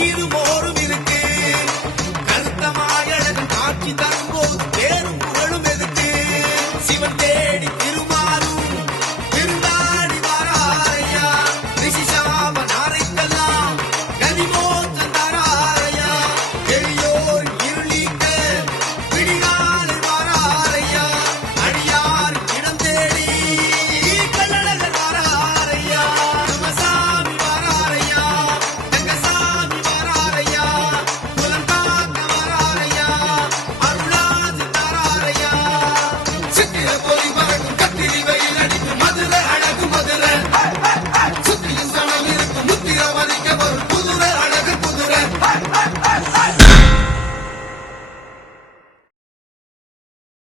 quiero morir.